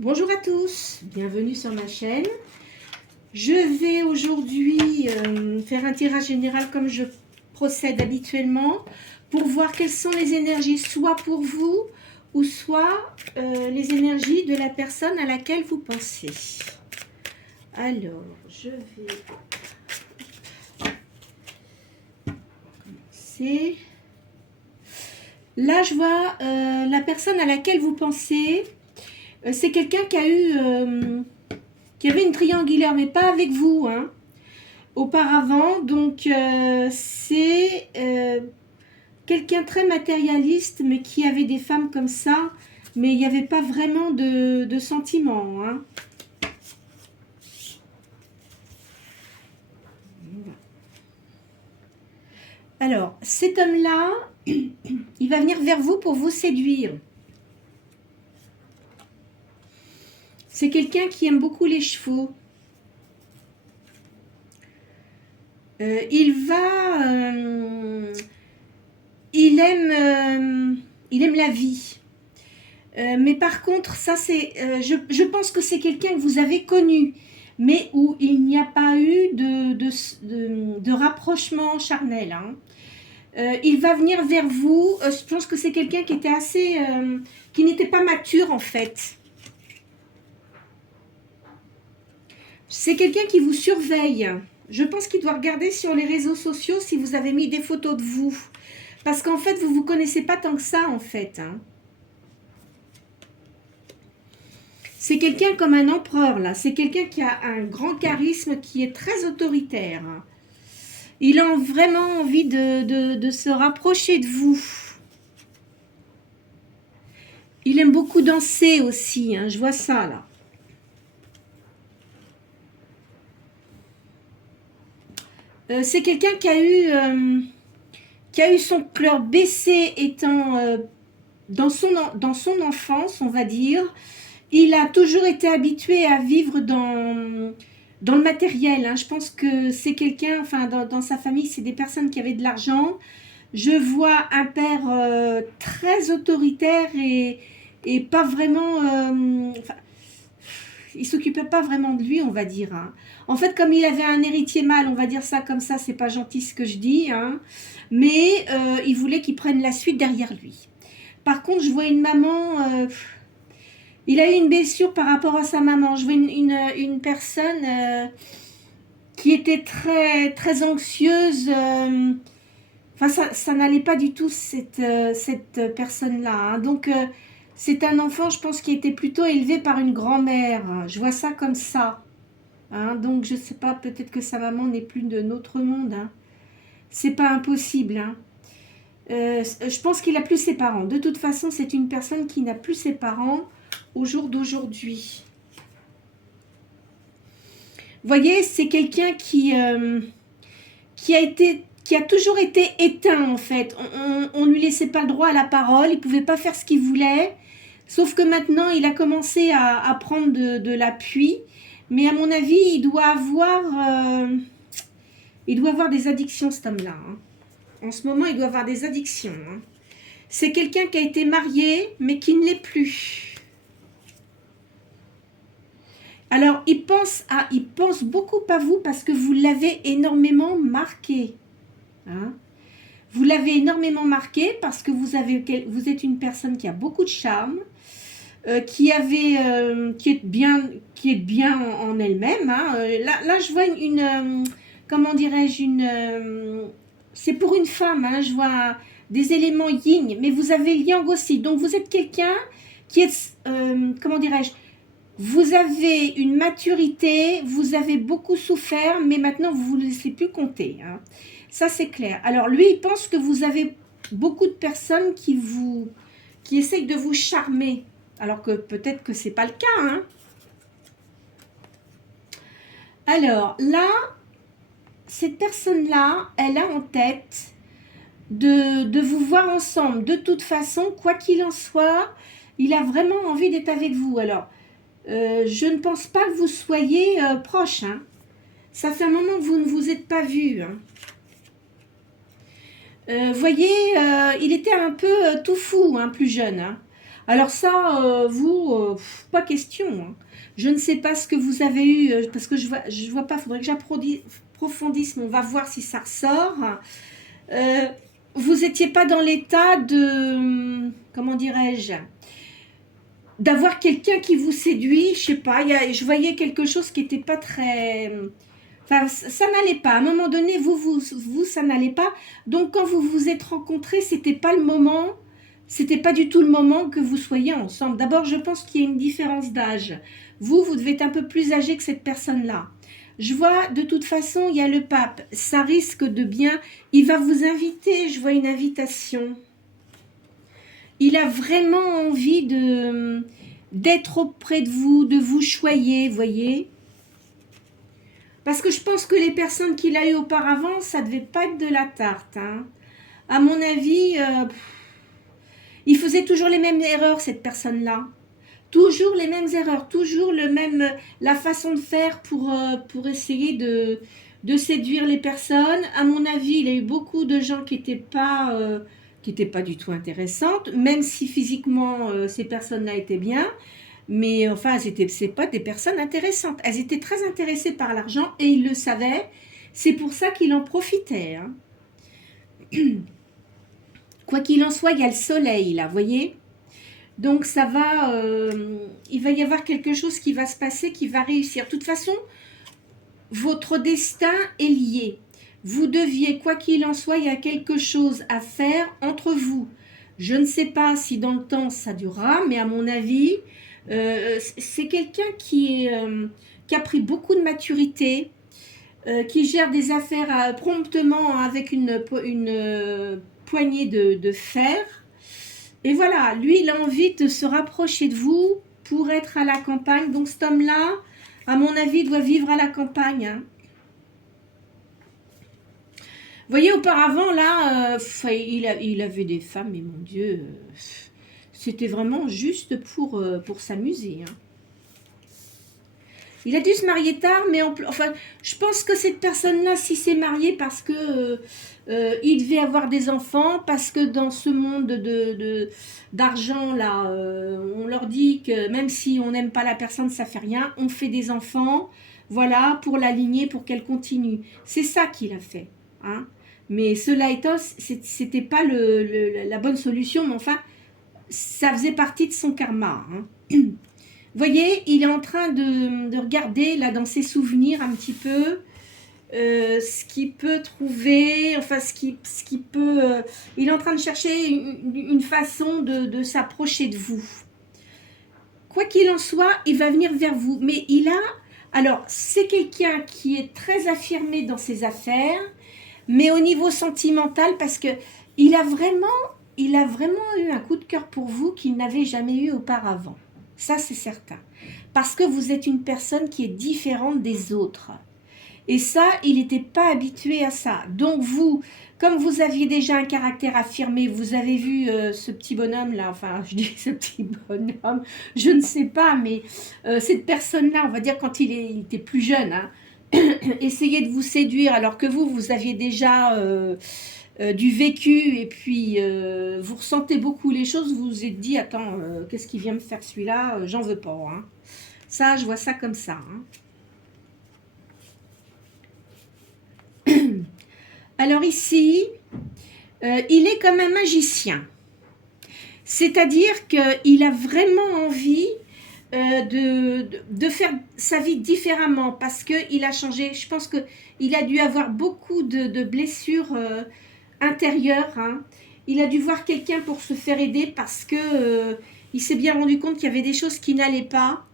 Bonjour à tous, bienvenue sur ma chaîne. Je vais aujourd'hui faire un tirage général comme je procède habituellement pour voir quelles sont les énergies soit pour vous ou soit les énergies de la personne à laquelle vous pensez. Alors, je vais commencer. Là, je vois la personne à laquelle vous pensez. C'est quelqu'un qui a qui avait une triangulaire, mais pas avec vous, hein, auparavant. Donc, c'est quelqu'un très matérialiste, mais qui avait des femmes comme ça, mais il n'y avait pas vraiment de sentiments, hein. Alors, cet homme-là, il va venir vers vous pour vous séduire. C'est quelqu'un qui aime beaucoup les chevaux. Il aime la vie. Mais par contre, ça c'est, je pense que c'est quelqu'un que vous avez connu, mais où il n'y a pas eu de rapprochement charnel, hein. Il va venir vers vous. Je pense que c'est quelqu'un qui était assez, qui n'était pas mature en fait. C'est quelqu'un qui vous surveille. Je pense qu'il doit regarder sur les réseaux sociaux si vous avez mis des photos de vous. Parce qu'en fait, vous ne vous connaissez pas tant que ça, en fait, hein. C'est quelqu'un comme un empereur, là. C'est quelqu'un qui a un grand charisme, qui est très autoritaire. Il a vraiment envie de se rapprocher de vous. Il aime beaucoup danser aussi, hein. Je vois ça, là. C'est quelqu'un qui a eu son cœur baissé étant dans son enfance, on va dire. Il a toujours été habitué à vivre dans le matériel, hein. Je pense que c'est quelqu'un, enfin dans sa famille, c'est des personnes qui avaient de l'argent. Je vois un père très autoritaire et pas vraiment... enfin, il s'occupait pas vraiment de lui, on va dire, hein. En fait, comme il avait un héritier mâle, on va dire ça comme ça, c'est pas gentil ce que je dis, hein, mais il voulait qu'il prenne la suite derrière lui. Par contre, je vois une maman, il a eu une blessure par rapport à sa maman. Je vois une personne qui était très, très anxieuse. Enfin, ça n'allait pas du tout, cette personne-là, hein. Donc, c'est un enfant, je pense, qui était plutôt élevé par une grand-mère. Je vois ça comme ça, hein. Donc, je sais pas, peut-être que sa maman n'est plus de notre monde, hein. C'est pas impossible, hein. Je pense qu'il a plus ses parents. De toute façon, c'est une personne qui n'a plus ses parents au jour d'aujourd'hui. Vous voyez, c'est quelqu'un qui a toujours été éteint, en fait. On lui laissait pas le droit à la parole, il pouvait pas faire ce qu'il voulait. Sauf que maintenant, il a commencé à prendre de l'appui. Mais à mon avis, il doit avoir des addictions, cet homme-là, hein. En ce moment, il doit avoir des addictions, hein. C'est quelqu'un qui a été marié, mais qui ne l'est plus. Alors, il pense beaucoup à vous parce que vous l'avez énormément marqué, hein. Vous l'avez énormément marqué parce que vous êtes une personne qui a beaucoup de charme, qui est bien en elle-même, hein. Là, je vois comment dirais-je, c'est pour une femme, hein. Je vois des éléments yin, mais vous avez yang aussi. Donc, vous êtes quelqu'un qui est, comment dirais-je, vous avez une maturité, vous avez beaucoup souffert, mais maintenant, vous ne vous laissez plus compter, hein. Ça, c'est clair. Alors, lui, il pense que vous avez beaucoup de personnes qui essayent de vous charmer, alors que peut-être que ce n'est pas le cas, hein. Alors, là, cette personne-là, elle a en tête de vous voir ensemble. De toute façon, quoi qu'il en soit, il a vraiment envie d'être avec vous. Alors, je ne pense pas que vous soyez proches, hein. Ça fait un moment que vous ne vous êtes pas vus, hein. Voyez, il était un peu tout fou, hein, plus jeune, hein. Alors ça, pas question, hein. Je ne sais pas ce que vous avez eu, parce que je vois pas, faudrait que j'approfondisse, mais on va voir si ça ressort. Euh, vous n'étiez pas dans l'état de, comment dirais-je, d'avoir quelqu'un qui vous séduit, je sais pas, je voyais quelque chose qui n'était pas très... Enfin, ça n'allait pas. À un moment donné, ça n'allait pas. Donc, quand vous vous êtes rencontrés, c'était pas du tout le moment que vous soyez ensemble. D'abord, je pense qu'il y a une différence d'âge. Vous devez être un peu plus âgé que cette personne-là. Je vois, de toute façon, il y a le pape. Ça risque de bien... Il va vous inviter, je vois une invitation. Il a vraiment envie d'être auprès de vous choyer, voyez. Parce que je pense que les personnes qu'il a eues auparavant, ça devait pas être de la tarte, hein. À mon avis, il faisait toujours les mêmes erreurs, cette personne-là. Toujours les mêmes erreurs, toujours la façon de faire pour essayer de séduire les personnes. À mon avis, il a eu beaucoup de gens qui étaient pas du tout intéressantes, même si physiquement, ces personnes-là étaient bien. Mais enfin, c'est pas des personnes intéressantes. Elles étaient très intéressées par l'argent et il le savait. C'est pour ça qu'il en profitait, hein. Quoi qu'il en soit, il y a le soleil là, voyez. Donc ça va, il va y avoir quelque chose qui va se passer, qui va réussir. De toute façon, votre destin est lié. Vous deviez, quoi qu'il en soit, il y a quelque chose à faire entre vous. Je ne sais pas si dans le temps ça durera, mais à mon avis, c'est quelqu'un qui a pris beaucoup de maturité, qui gère des affaires promptement avec une poignée de fer. Et voilà, lui, il a envie de se rapprocher de vous pour être à la campagne. Donc cet homme-là, à mon avis, doit vivre à la campagne, hein. Vous voyez, auparavant, là, il avait des femmes, mais mon Dieu, c'était vraiment juste pour s'amuser, hein. Il a dû se marier tard, mais enfin, je pense que cette personne-là, si s'est mariée parce que il devait avoir des enfants, parce que dans ce monde d'argent, là, on leur dit que même si on n'aime pas la personne, ça fait rien, on fait des enfants, voilà, pour l'aligner, pour qu'elle continue. C'est ça qu'il a fait, hein. Mais cela étant, c'était pas la bonne solution, mais enfin, ça faisait partie de son karma, hein. Voyez, il est en train de regarder là dans ses souvenirs un petit peu ce qu'il peut trouver, enfin ce qui peut... il est en train de chercher une façon de s'approcher de vous. Quoi qu'il en soit, il va venir vers vous. Mais alors, c'est quelqu'un qui est très affirmé dans ses affaires, mais au niveau sentimental, parce que il a vraiment eu un coup de cœur pour vous qu'il n'avait jamais eu auparavant. Ça, c'est certain. Parce que vous êtes une personne qui est différente des autres. Et ça, il n'était pas habitué à ça. Donc vous, comme vous aviez déjà un caractère affirmé, vous avez vu ce petit bonhomme-là, enfin, je dis ce petit bonhomme, je ne sais pas, mais cette personne-là, on va dire quand il était plus jeune, hein, essayer de vous séduire alors que vous aviez déjà... du vécu et puis vous ressentez beaucoup les choses, vous vous êtes dit attends, qu'est-ce qu'il vient me faire celui-là, j'en veux pas, hein. Ça, je vois ça comme ça, hein. Alors ici, il est comme un magicien, c'est-à-dire qu'il a vraiment envie de faire sa vie différemment parce qu'il a changé. Je pense qu'il a dû avoir beaucoup de blessures intérieur, hein. Il a dû voir quelqu'un pour se faire aider parce que il s'est bien rendu compte qu'il y avait des choses qui n'allaient pas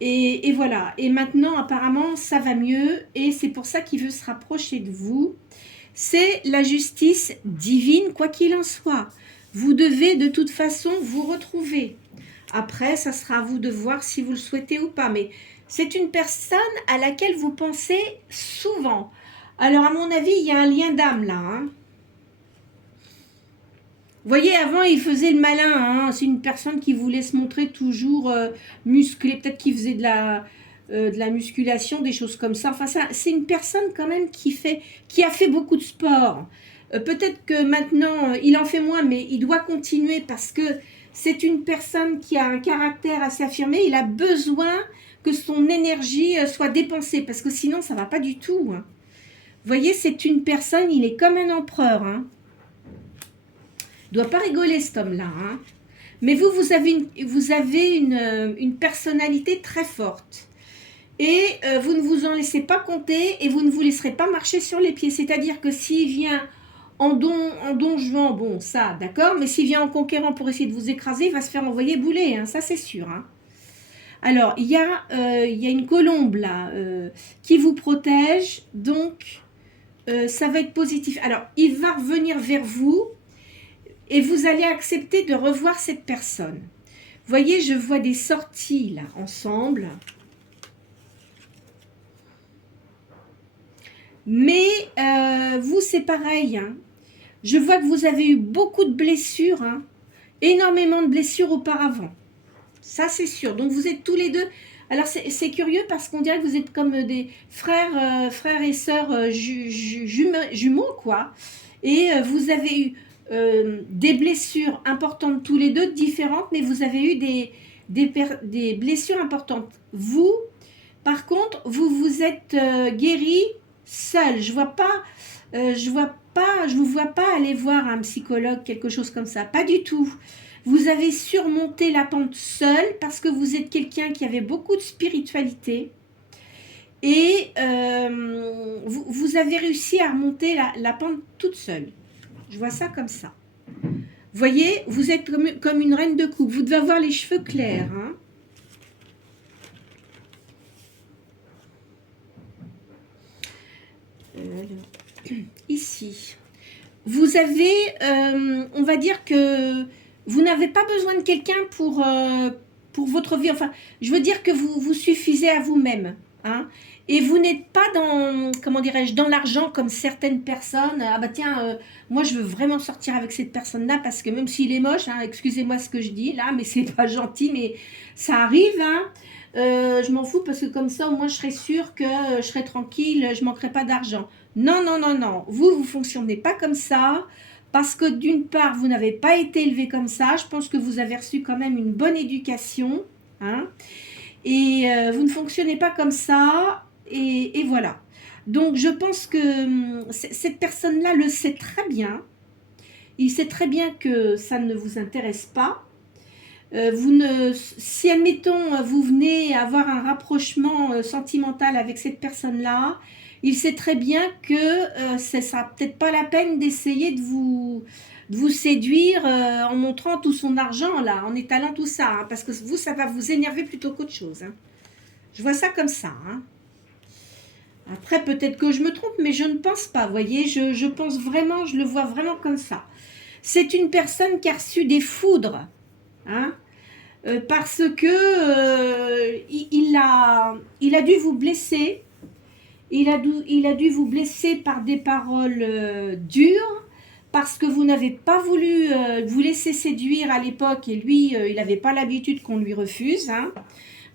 et voilà, et maintenant apparemment ça va mieux et c'est pour ça qu'il veut se rapprocher de vous. C'est la justice divine, quoi qu'il en soit. Vous devez de toute façon vous retrouver. Après, ça sera à vous de voir si vous le souhaitez ou pas, mais c'est une personne à laquelle vous pensez souvent. Alors à mon avis, il y a un lien d'âme là, hein. Vous voyez, avant, il faisait le malin, hein. C'est une personne qui voulait se montrer toujours musclée. Peut-être qu'il faisait de la musculation, des choses comme ça. Enfin, c'est une personne quand même qui a fait beaucoup de sport. Peut-être que maintenant, il en fait moins, mais il doit continuer parce que C'est une personne qui a un caractère assez affirmé. Il a besoin que son énergie soit dépensée, parce que sinon, ça ne va pas du tout. Hein. Vous voyez, c'est une personne, il est comme un empereur. Hein. Il ne doit pas rigoler, cet homme-là. Hein. Mais vous avez une personnalité très forte. Et vous ne vous en laissez pas compter et vous ne vous laisserez pas marcher sur les pieds. C'est-à-dire que s'il vient en don juan, bon, ça, d'accord, mais s'il vient en conquérant pour essayer de vous écraser, il va se faire envoyer bouler, hein, ça c'est sûr. Hein. Alors, il y a une colombe là qui vous protège, donc ça va être positif. Alors, il va revenir vers vous et vous allez accepter de revoir cette personne. Vous voyez, je vois des sorties là, ensemble. Mais vous, c'est pareil. Hein. Je vois que vous avez eu beaucoup de blessures, hein. Énormément de blessures auparavant. Ça, c'est sûr. Donc, vous êtes tous les deux... Alors, c'est curieux parce qu'on dirait que vous êtes comme des frères et sœurs jumeaux, quoi. Et vous avez eu des blessures importantes tous les deux, différentes, mais vous avez eu des blessures importantes. Vous, par contre, vous êtes guéri seul. Je vous vois pas aller voir un psychologue, quelque chose comme ça. Pas du tout. Vous avez surmonté la pente seul parce que vous êtes quelqu'un qui avait beaucoup de spiritualité et vous avez réussi à remonter la pente toute seule. Je vois ça comme ça. Vous voyez, vous êtes comme une reine de coupe. Vous devez avoir les cheveux clairs. Hein. Ici. Vous avez, on va dire que vous n'avez pas besoin de quelqu'un pour votre vie. Enfin, je veux dire que vous suffisez à vous-même. Hein, et vous n'êtes pas dans, comment dirais-je, dans l'argent comme certaines personnes. Ah bah tiens, moi je veux vraiment sortir avec cette personne-là parce que même s'il est moche, hein, excusez-moi ce que je dis là, mais c'est pas gentil, mais ça arrive. Hein, je m'en fous parce que comme ça, au moins je serai sûre que je serai tranquille, je manquerai pas d'argent. Non, non, non, non. Vous fonctionnez pas comme ça. Parce que d'une part, vous n'avez pas été élevé comme ça. Je pense que vous avez reçu quand même une bonne éducation. Hein, et vous ne fonctionnez pas comme ça. Et voilà. Donc, je pense que cette personne-là le sait très bien. Il sait très bien que ça ne vous intéresse pas. Si, admettons, vous venez avoir un rapprochement sentimental avec cette personne-là, il sait très bien que ce ne sera peut-être pas la peine d'essayer de vous séduire en montrant tout son argent, là, en étalant tout ça, hein, parce que vous, ça va vous énerver plutôt qu'autre chose. Hein. Je vois ça comme ça. Hein. Après, peut-être que je me trompe, mais je ne pense pas, vous voyez, je pense vraiment, je le vois vraiment comme ça. C'est une personne qui a reçu des foudres, hein, parce que il a dû vous blesser. Il a dû vous blesser par des paroles dures, parce que vous n'avez pas voulu vous laisser séduire à l'époque, et lui, il n'avait pas l'habitude qu'on lui refuse. Hein.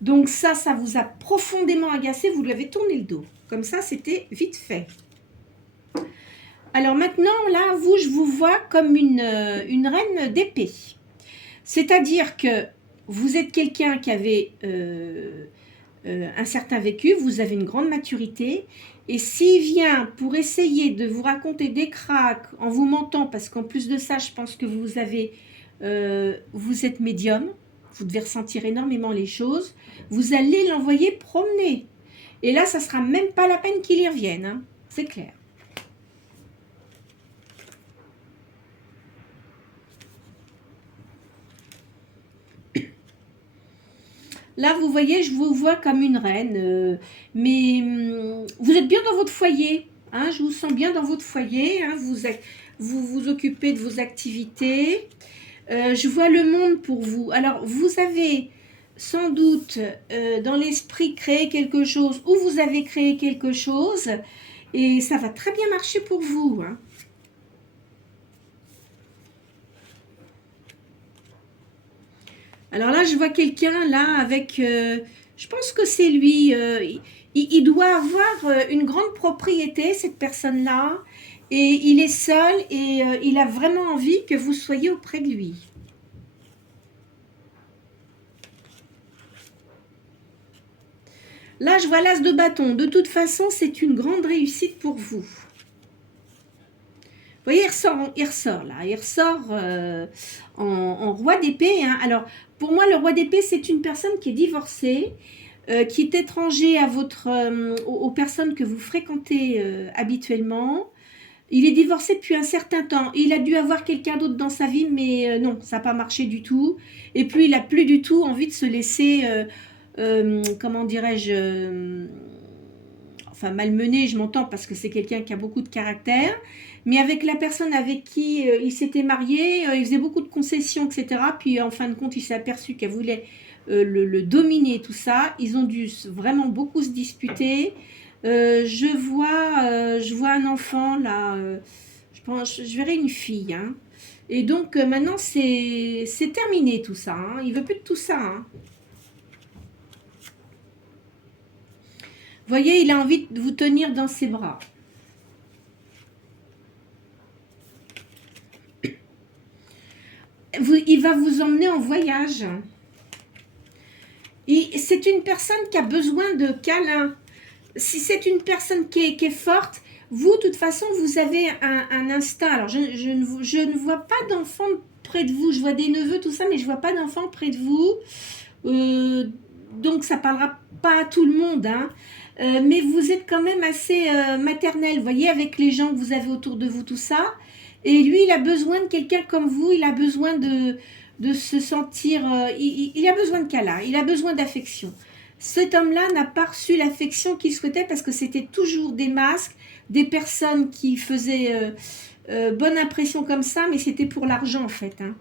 Donc ça vous a profondément agacé, vous lui avez tourné le dos. Comme ça, c'était vite fait. Alors maintenant, là, je vous vois comme une reine d'épée. C'est-à-dire que vous êtes quelqu'un qui avait... un certain vécu, vous avez une grande maturité, et s'il vient pour essayer de vous raconter des cracks en vous mentant, parce qu'en plus de ça, je pense que vous êtes médium, vous devez ressentir énormément les choses, vous allez l'envoyer promener. Et là, ça ne sera même pas la peine qu'il y revienne, hein, c'est clair. Là, vous voyez, je vous vois comme une reine, mais vous êtes bien dans votre foyer. Hein, je vous sens bien dans votre foyer. Hein, vous occupez de vos activités. Je vois le monde pour vous. Alors, vous avez sans doute dans l'esprit créé quelque chose, ou vous avez créé quelque chose, et ça va très bien marcher pour vous. Hein. Alors là, je vois quelqu'un là avec, je pense que c'est lui, il doit avoir une grande propriété, cette personne-là, et il est seul et il a vraiment envie que vous soyez auprès de lui. Là, je vois l'as de bâton. De toute façon, c'est une grande réussite pour vous. Vous voyez, il ressort là. Il ressort en roi d'épée. Hein. Alors, pour moi, le roi d'épée, c'est une personne qui est divorcée, qui est étranger à aux personnes que vous fréquentez habituellement. Il est divorcé depuis un certain temps. Il a dû avoir quelqu'un d'autre dans sa vie, mais non, ça n'a pas marché du tout. Et puis, il n'a plus du tout envie de se laisser, comment dirais-je, enfin malmener, je m'entends, parce que c'est quelqu'un qui a beaucoup de caractère. Mais avec la personne avec qui il s'était marié, il faisait beaucoup de concessions, etc. Puis, en fin de compte, il s'est aperçu qu'elle voulait le dominer, tout ça. Ils ont dû vraiment beaucoup se disputer. Je vois un enfant là, je pense, je verrai une fille. Hein. Et donc maintenant c'est terminé tout ça. Hein. Il veut plus de tout ça. Hein. Vous voyez, il a envie de vous tenir dans ses bras. Il va vous emmener en voyage. C'est une personne qui a besoin de câlins. Si c'est une personne qui est forte, vous, de toute façon, vous avez un instinct. Alors, je ne vois pas d'enfants près de vous. Je vois des neveux, tout ça, mais je ne vois pas d'enfants près de vous. Donc, ça ne parlera pas à tout le monde. Hein. Mais vous êtes quand même assez maternel, vous voyez, avec les gens que vous avez autour de vous, tout ça. Et lui, il a besoin de quelqu'un comme vous. Il a besoin de se sentir... il a besoin de câlin. Il a besoin d'affection. Cet homme-là n'a pas reçu l'affection qu'il souhaitait parce que c'était toujours des masques, des personnes qui faisaient bonne impression comme ça, mais c'était pour l'argent en fait. Hein.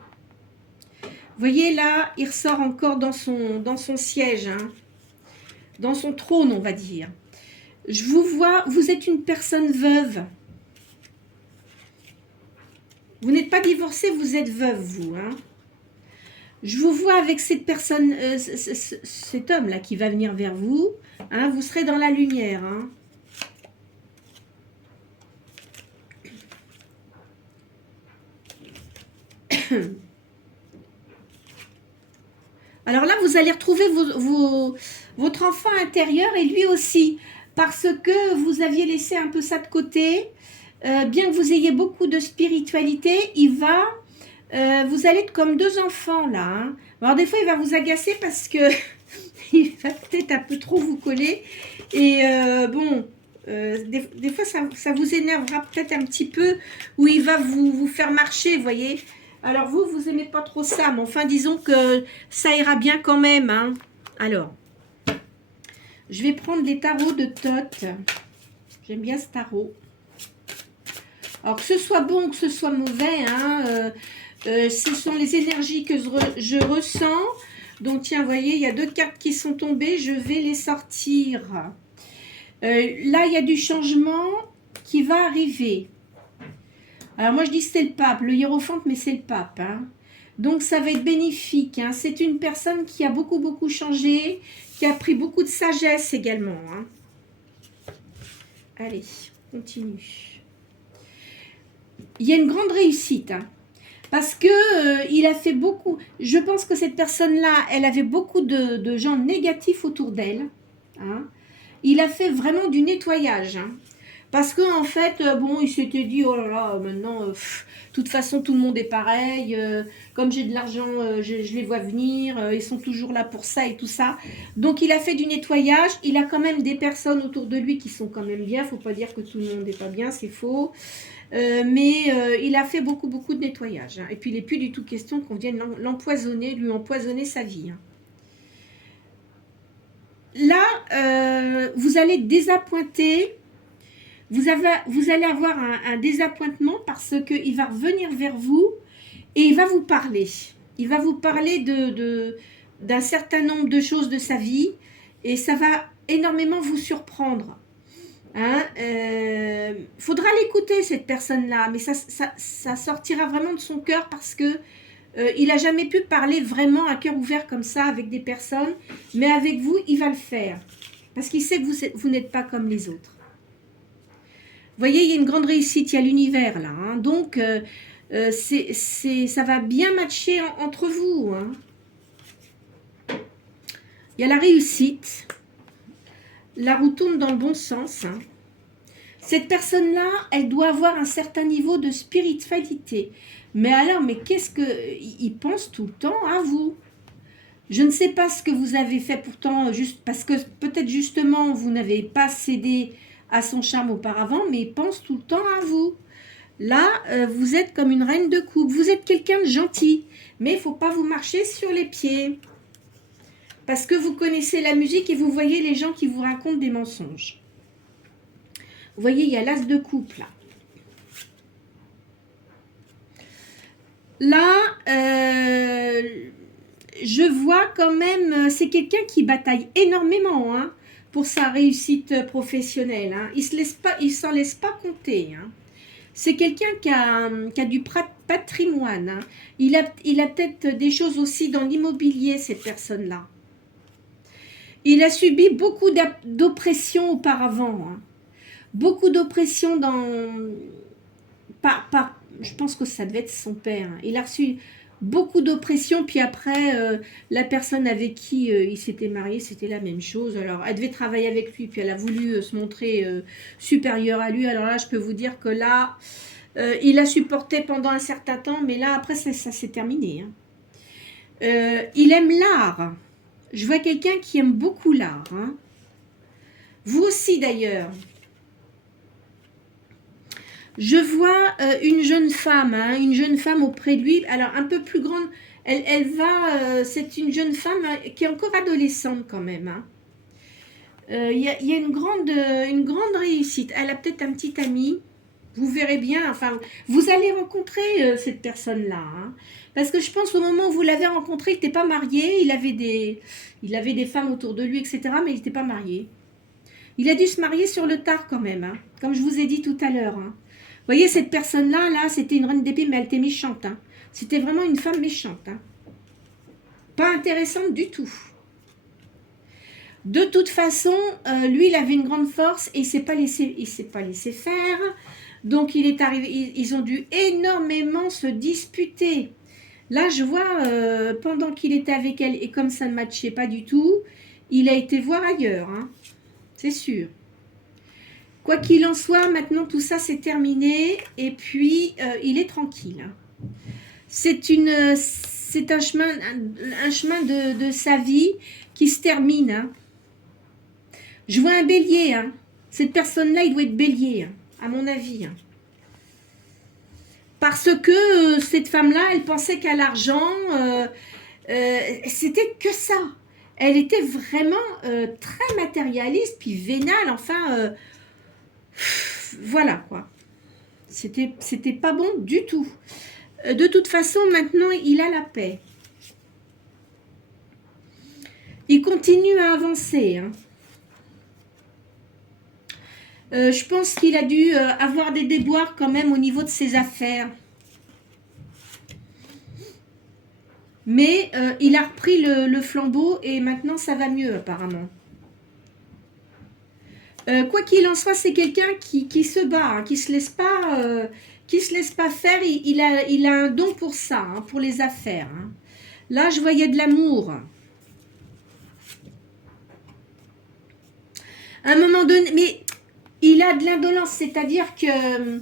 Vous voyez là, il ressort encore dans son siège, hein, dans son trône on va dire. Je vous vois, vous êtes une personne veuve. Vous n'êtes pas divorcé, vous êtes veuve vous. Hein. Je vous vois avec cette personne, cet homme-là qui va venir vers vous. Hein, vous serez dans la lumière. Hein. Alors là, vous allez retrouver votre enfant intérieur et lui aussi. Parce que vous aviez laissé un peu ça de côté. Bien que vous ayez beaucoup de spiritualité, vous allez être comme deux enfants là. Hein. Alors des fois, il va vous agacer parce que il va peut-être un peu trop vous coller. Et bon, des fois, ça vous énervera peut-être un petit peu, ou il va vous faire marcher, vous voyez. Alors vous aimez pas trop ça, mais enfin, disons que ça ira bien quand même. Hein. Alors, je vais prendre les tarots de Thoth. J'aime bien ce tarot. Alors, que ce soit bon ou que ce soit mauvais, hein, ce sont les énergies que je ressens. Donc, tiens, vous voyez, il y a deux cartes qui sont tombées. Je vais les sortir. Là, il y a du changement qui va arriver. Alors, moi, je dis que c'est le pape, le hiérophante, mais c'est le pape. Hein. Donc, ça va être bénéfique. Hein. C'est une personne qui a beaucoup, beaucoup changé, qui a pris beaucoup de sagesse également. Hein. Allez, continue. Il y a une grande réussite, hein, parce que il a fait beaucoup. Je pense que cette personne-là, elle avait beaucoup de gens négatifs autour d'elle. Hein. Il a fait vraiment du nettoyage, hein, parce que en fait, bon, il s'était dit oh là là, maintenant, de toute façon, tout le monde est pareil. Comme j'ai de l'argent, je les vois venir. Ils sont toujours là pour ça et tout ça. Donc, il a fait du nettoyage. Il a quand même des personnes autour de lui qui sont quand même bien. Faut pas dire que tout le monde n'est pas bien, c'est faux. Mais il a fait beaucoup, beaucoup de nettoyage. Hein. Et puis, il n'est plus du tout question qu'on vienne l'empoisonner, lui empoisonner sa vie. Hein. Là, vous allez être désappointé. Vous allez avoir un désappointement parce qu'il va revenir vers vous et il va vous parler. Il va vous parler d'un certain nombre de choses de sa vie et ça va énormément vous surprendre. Hein, faudra l'écouter cette personne-là, mais ça sortira vraiment de son cœur parce que il n'a jamais pu parler vraiment à cœur ouvert comme ça avec des personnes, mais avec vous, il va le faire parce qu'il sait que vous n'êtes pas comme les autres. Vous voyez, il y a une grande réussite, il y a l'univers là, hein, donc ça va bien matcher entre vous. Hein. Il y a la réussite. La roue tourne dans le bon sens. Hein. Cette personne-là, elle doit avoir un certain niveau de spiritualité. Mais alors, mais qu'est-ce que... Il pense tout le temps à vous. Je ne sais pas ce que vous avez fait pourtant, juste parce que peut-être justement, vous n'avez pas cédé à son charme auparavant, mais il pense tout le temps à vous. Là, vous êtes comme une reine de coupe. Vous êtes quelqu'un de gentil, mais il ne faut pas vous marcher sur les pieds. Parce que vous connaissez la musique et vous voyez les gens qui vous racontent des mensonges. Vous voyez, il y a l'as de coupe là. Là, je vois quand même, c'est quelqu'un qui bataille énormément hein, pour sa réussite professionnelle. Hein. Il s'en laisse pas compter. Hein. C'est quelqu'un qui a du patrimoine. Hein. Il a peut-être des choses aussi dans l'immobilier, cette personne-là. Il a subi beaucoup d'oppression auparavant. Hein. Beaucoup d'oppression je pense que ça devait être son père. Hein. Il a reçu beaucoup d'oppression, puis après, la personne avec qui il s'était marié, c'était la même chose. Alors, elle devait travailler avec lui, puis elle a voulu se montrer supérieure à lui. Alors là, je peux vous dire que là, il a supporté pendant un certain temps, mais là, après, ça s'est terminé. Hein. Il aime l'art. Je vois quelqu'un qui aime beaucoup l'art. Hein. Vous aussi, d'ailleurs. Je vois une jeune femme auprès de lui, alors un peu plus grande, c'est une jeune femme qui est encore adolescente quand même. Hein. Il y a une grande réussite. Elle a peut-être un petit ami, vous verrez bien, enfin, vous allez rencontrer cette personne-là. Hein. Parce que je pense au moment où vous l'avez rencontré, il n'était pas marié, il avait des femmes autour de lui, etc., mais il n'était pas marié. Il a dû se marier sur le tard quand même, hein, comme je vous ai dit tout à l'heure. Hein. Vous voyez, cette personne-là, là, c'était une reine d'épée, mais elle était méchante. Hein. C'était vraiment une femme méchante. Hein. Pas intéressante du tout. De toute façon, lui, il avait une grande force et il s'est pas laissé faire. Donc, il est arrivé, ils ont dû énormément se disputer. Là, je vois, pendant qu'il était avec elle, et comme ça ne matchait pas du tout, il a été voir ailleurs. Hein. C'est sûr. Quoi qu'il en soit, maintenant tout ça c'est terminé et puis il est tranquille. C'est un chemin de sa vie qui se termine. Hein. Je vois un bélier. Hein. Cette personne-là, il doit être bélier, hein, à mon avis. Hein. Parce que cette femme-là, elle pensait qu'à l'argent, c'était que ça. Elle était vraiment très matérialiste, puis vénale, enfin... voilà quoi. C'était pas bon du tout. De toute façon, maintenant, il a la paix. Il continue à avancer. Hein. Je pense qu'il a dû avoir des déboires quand même au niveau de ses affaires. Mais il a repris le flambeau et maintenant ça va mieux apparemment. Quoi qu'il en soit, c'est quelqu'un qui se bat, hein, qui se laisse pas faire. Il a un don pour ça, hein, pour les affaires. Hein. Là, je voyais de l'amour. À un moment donné, mais il a de l'indolence, c'est-à-dire que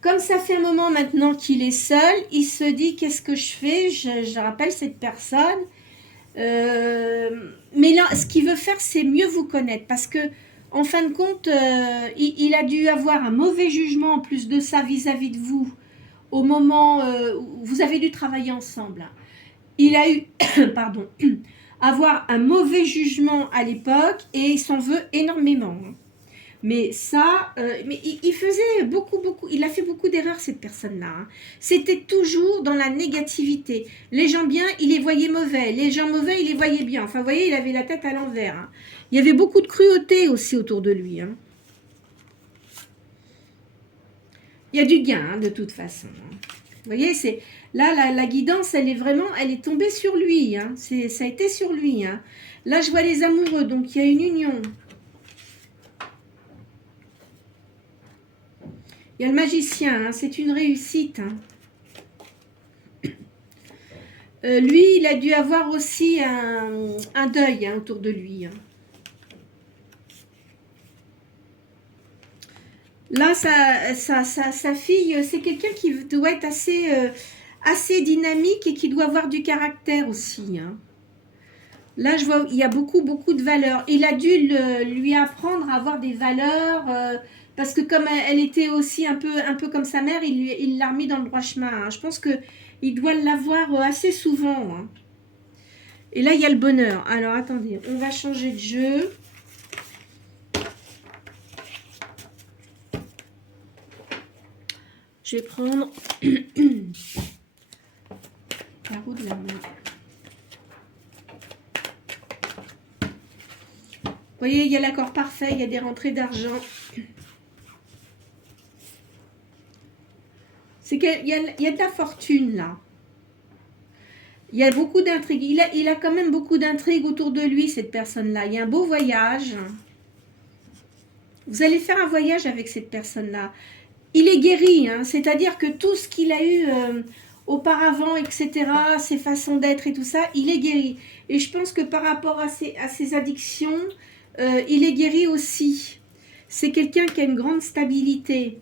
comme ça fait un moment maintenant qu'il est seul, il se dit qu'est-ce que je fais, je rappelle cette personne. Mais là, ce qu'il veut faire, c'est mieux vous connaître parce que en fin de compte, il a dû avoir un mauvais jugement en plus de ça vis-à-vis de vous au moment où vous avez dû travailler ensemble. Il a eu, pardon, avoir un mauvais jugement à l'époque et il s'en veut énormément. Mais ça, il faisait beaucoup, il a fait beaucoup d'erreurs cette personne-là. Hein. C'était toujours dans la négativité. Les gens bien, il les voyait mauvais. Les gens mauvais, il les voyait bien. Enfin, vous voyez, il avait la tête à l'envers. Hein. Il y avait beaucoup de cruauté aussi autour de lui. Hein. Il y a du gain, hein, de toute façon. Hein. Vous voyez, c'est là, la guidance, elle est tombée sur lui. Hein. Ça a été sur lui. Hein. Là, je vois les amoureux, donc il y a une union. Il y a le magicien, hein, c'est une réussite. Hein. Lui, il a dû avoir aussi un deuil hein, autour de lui. Hein. Là, sa fille, c'est quelqu'un qui doit être assez dynamique et qui doit avoir du caractère aussi. Hein. Là, je vois, il y a beaucoup, beaucoup de valeurs. Il a dû lui apprendre à avoir des valeurs, parce que comme elle était aussi un peu comme sa mère, il l'a remis dans le droit chemin. Hein. Je pense qu'il doit l'avoir assez souvent. Hein. Et là, il y a le bonheur. Alors, attendez, on va changer de jeu. Je vais prendre la roue de la main. Vous voyez, il y a l'accord parfait, il y a des rentrées d'argent. C'est qu'il y a de la fortune là. Il y a beaucoup d'intrigues. Il a quand même beaucoup d'intrigues autour de lui, cette personne-là. Il y a un beau voyage. Vous allez faire un voyage avec cette personne-là. Il est guéri, hein, c'est-à-dire que tout ce qu'il a eu auparavant, etc., ses façons d'être et tout ça, il est guéri. Et je pense que par rapport à ses addictions, il est guéri aussi. C'est quelqu'un qui a une grande stabilité.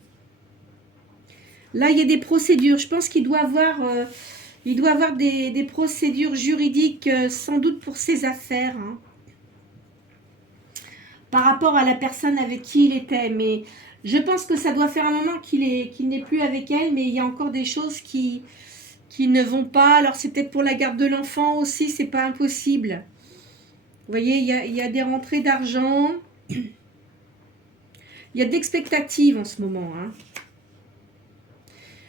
Là, il y a des procédures. Je pense qu'il doit avoir, des procédures juridiques, sans doute pour ses affaires. Hein, par rapport à la personne avec qui il était. Mais je pense que ça doit faire un moment qu'il n'est plus avec elle, mais il y a encore des choses qui ne vont pas. Alors, c'est peut-être pour la garde de l'enfant aussi, c'est pas impossible. Vous voyez, il y a des rentrées d'argent. Il y a d'expectatives en ce moment. Hein.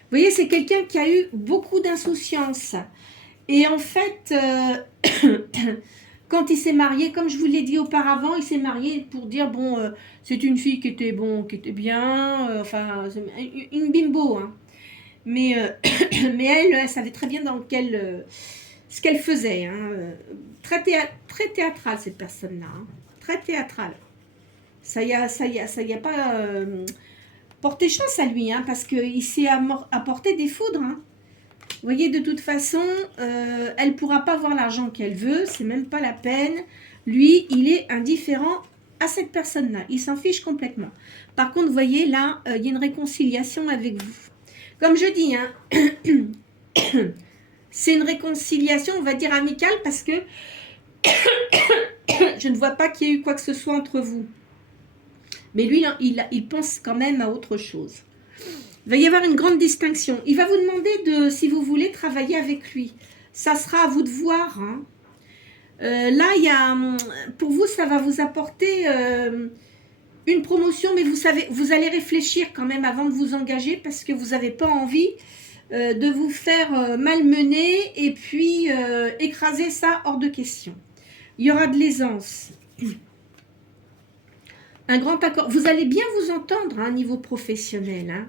Vous voyez, c'est quelqu'un qui a eu beaucoup d'insouciance. Et en fait, quand il s'est marié, comme je vous l'ai dit auparavant, il s'est marié pour dire, bon, c'est une fille qui était bien, enfin, une bimbo. Hein. Mais elle savait très bien ce qu'elle faisait. Hein. Très théâtrale, cette personne-là. Hein. Très théâtrale. Ça y a pas porté chance à lui, hein, parce qu'il s'est apporté des foudres. Hein. Vous voyez, de toute façon, elle ne pourra pas avoir l'argent qu'elle veut, c'est même pas la peine. Lui, il est indifférent à cette personne-là. Il s'en fiche complètement. Par contre, vous voyez, là, il y a une réconciliation avec vous. Comme je dis, hein, c'est une réconciliation, on va dire, amicale, parce que je ne vois pas qu'il y ait eu quoi que ce soit entre vous. Mais lui, il pense quand même à autre chose. Il va y avoir une grande distinction. Il va vous demander si vous voulez travailler avec lui. Ça sera à vous de voir. Hein. Là, pour vous, ça va vous apporter une promotion, mais vous allez réfléchir quand même avant de vous engager parce que vous n'avez pas envie de vous faire malmener et puis écraser ça hors de question. Il y aura de l'aisance. Un grand accord. Vous allez bien vous entendre à un niveau professionnel. Hein.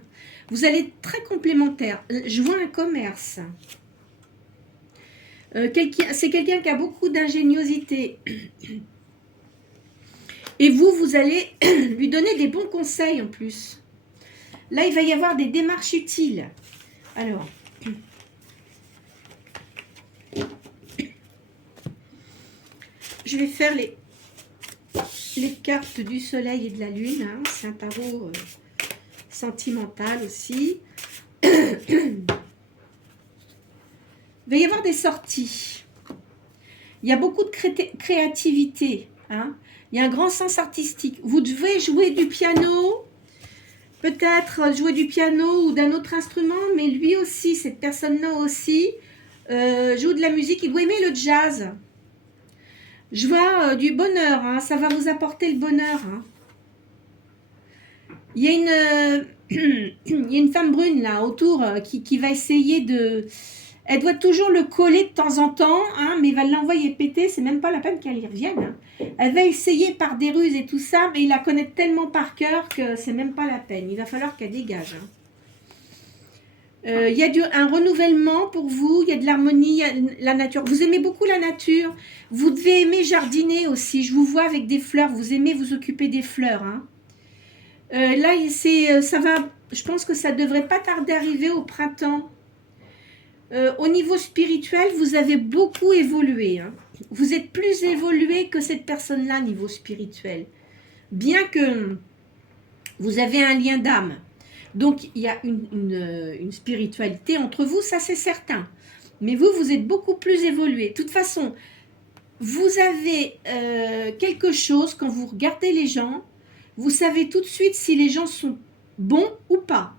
Vous allez être très complémentaires. Je vois un commerce. C'est quelqu'un qui a beaucoup d'ingéniosité. Et vous allez lui donner des bons conseils en plus. Là, il va y avoir des démarches utiles. Alors, je vais faire les cartes du soleil et de la lune. Hein. C'est un tarot sentimental aussi. Il va y avoir des sorties. Il y a beaucoup de créativité. Hein. Il y a un grand sens artistique. Vous devez jouer du piano, peut-être jouer du piano ou d'un autre instrument, mais lui aussi, cette personne-là aussi, joue de la musique. Il doit aimer le jazz. Je vois du bonheur, hein. Ça va vous apporter le bonheur. Hein. Il y a une femme brune là autour qui va essayer de... Elle doit toujours le coller de temps en temps, hein, mais il va l'envoyer péter, c'est même pas la peine qu'elle y revienne. Hein. Elle va essayer par des ruses et tout ça, mais il la connaît tellement par cœur que c'est même pas la peine. Il va falloir qu'elle dégage. Hein. Il y a un renouvellement pour vous, il y a de l'harmonie, la nature. Vous aimez beaucoup la nature. Vous devez aimer jardiner aussi. Je vous vois avec des fleurs. Vous aimez vous occuper des fleurs. Hein. Là, ça va. Je pense que ça ne devrait pas tarder à arriver au printemps. Au niveau spirituel, vous avez beaucoup évolué. Hein. Vous êtes plus évolué que cette personne-là, niveau spirituel. Bien que Vous avez un lien d'âme. Donc, il y a une spiritualité entre vous, ça c'est certain. Mais vous, vous êtes beaucoup plus évolué. De toute façon, vous avez quelque chose, quand vous regardez les gens, vous savez tout de suite si les gens sont bons ou pas.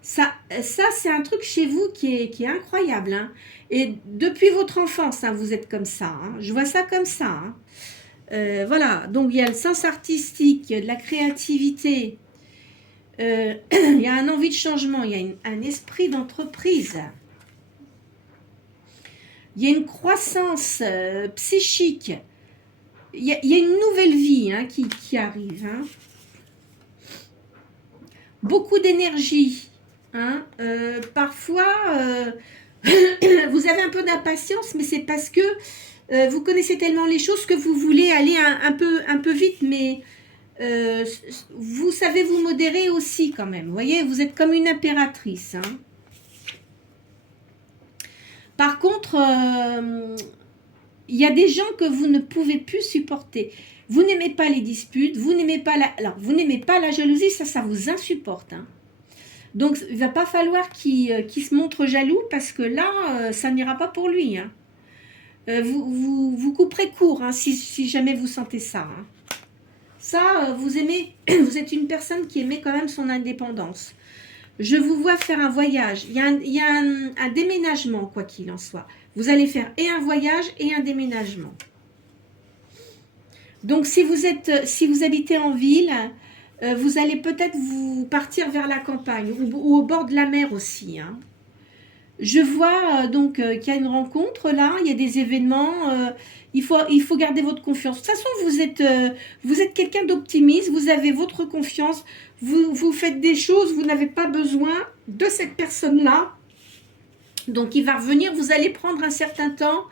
Ça c'est un truc chez vous qui est incroyable. Hein. Et depuis votre enfance, hein, vous êtes comme ça. Hein. Je vois ça comme ça. Hein. Voilà, donc il y a le sens artistique, de la créativité, il y a un envie de changement, il y a un esprit d'entreprise, il y a une croissance psychique, il y a une nouvelle vie hein, qui arrive. Hein. Beaucoup d'énergie. Hein. Parfois, vous avez un peu d'impatience, mais c'est parce que vous connaissez tellement les choses que vous voulez aller un peu vite, mais vous savez vous modérer aussi quand même. Vous voyez, vous êtes comme une impératrice. Hein. Par contre, il y a des gens que vous ne pouvez plus supporter. Vous n'aimez pas les disputes, vous n'aimez pas la jalousie, ça vous insupporte. Hein. Donc, il ne va pas falloir qu'il se montre jaloux parce que là, ça n'ira pas pour lui. Hein. Vous couperez court hein, si jamais vous sentez ça. Hein. Ça, vous aimez, vous êtes une personne qui aimait quand même son indépendance. Je vous vois faire un voyage. Il y a un déménagement, quoi qu'il en soit. Vous allez faire et un voyage et un déménagement. Donc, si vous habitez en ville, vous allez peut-être vous partir vers la campagne ou au bord de la mer aussi. Hein. Je vois donc qu'il y a une rencontre là, il y a des événements, il faut garder votre confiance. De toute façon, vous êtes quelqu'un d'optimiste, vous avez votre confiance, vous faites des choses, vous n'avez pas besoin de cette personne-là. Donc, il va revenir, vous allez prendre un certain temps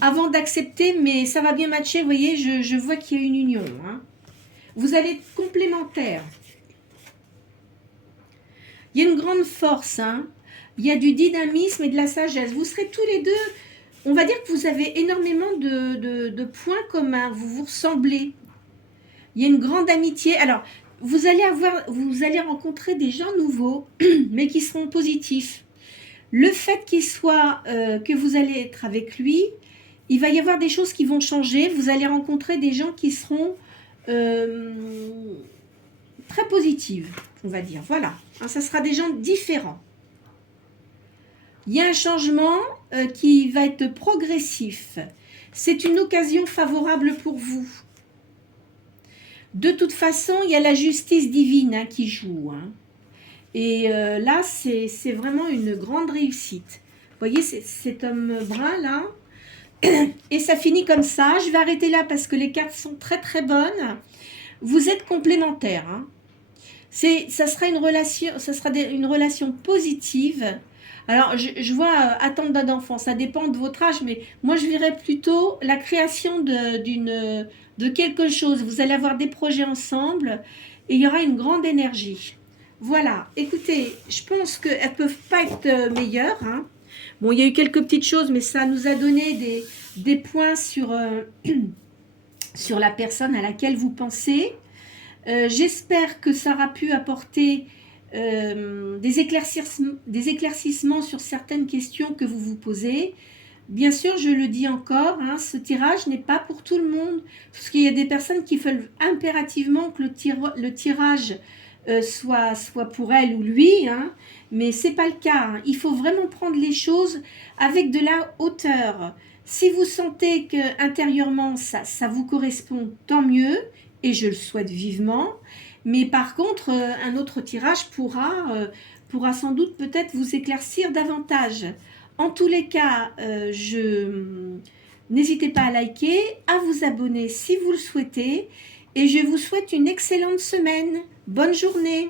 avant d'accepter, mais ça va bien matcher, vous voyez, je vois qu'il y a une union. Hein. Vous allez être complémentaires. Il y a une grande force, hein. Il y a du dynamisme et de la sagesse. Vous serez tous les deux, on va dire que vous avez énormément de points communs, vous vous ressemblez. Il y a une grande amitié. Alors, vous allez rencontrer des gens nouveaux, mais qui seront positifs. Le fait que vous allez être avec lui, il va y avoir des choses qui vont changer. Vous allez rencontrer des gens qui seront très positives, on va dire. Voilà, hein, ça sera des gens différents. Il y a un changement qui va être progressif. C'est une occasion favorable pour vous. De toute façon, il y a la justice divine hein, qui joue. Hein. Et là, c'est vraiment une grande réussite. Vous voyez, cet homme brun là. Et ça finit comme ça. Je vais arrêter là parce que les cartes sont très très bonnes. Vous êtes complémentaires. Hein. Ça sera une relation positive. Alors, je vois attente d'un enfant, ça dépend de votre âge, mais moi je verrais plutôt la création de quelque chose. Vous allez avoir des projets ensemble et il y aura une grande énergie. Voilà, écoutez, je pense qu'elles ne peuvent pas être meilleures. Hein. Bon, il y a eu quelques petites choses, mais ça nous a donné des points sur, sur la personne à laquelle vous pensez. J'espère que ça aura pu apporter des éclaircissements sur certaines questions que vous vous posez. Bien sûr, je le dis encore, hein, ce tirage n'est pas pour tout le monde, parce qu'il y a des personnes qui veulent impérativement que le tirage soit pour elle ou lui, hein, mais ce n'est pas le cas. Hein. Il faut vraiment prendre les choses avec de la hauteur. Si vous sentez que intérieurement ça vous correspond, tant mieux, et je le souhaite vivement. Mais par contre, un autre tirage pourra sans doute peut-être vous éclaircir davantage. En tous les cas, n'hésitez pas à liker, à vous abonner si vous le souhaitez. Et je vous souhaite une excellente semaine. Bonne journée.